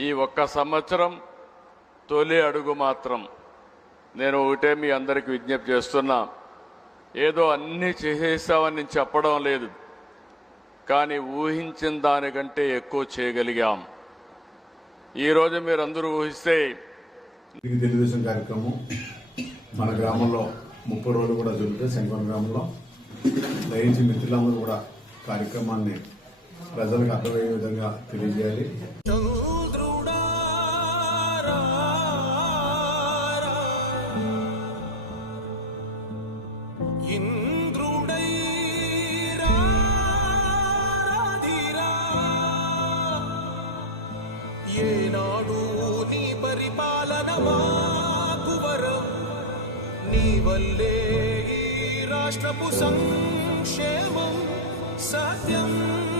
ఈ ఒక్క సంవత్సరం తొలి అడుగు మాత్రం నేను ఒకటే మీ అందరికి విజ్ఞప్తి చేస్తున్నా. ఏదో అన్నీ చేసేసామని నేను చెప్పడం లేదు. కానీ ఊహించిన దానికంటే ఎక్కువ చేయగలిగాం. ఈరోజు మీరందరూ ఊహిస్తే తెలుగుదేశం కార్యక్రమం. మన గ్రామంలో ముప్పై రోజులు కూడా జరుగుతుంది. శంకరం గ్రామంలో. దయించి మిత్రులందరూ కూడా కార్యక్రమాన్ని ప్రజలకు అర్థమయ్యే విధంగా తెలియజేయాలి. ఏనాడు నీ పరిపాలన మాకు వరం. నీ వల్లే రాష్ట్రపు సంక్షేమం సత్యం.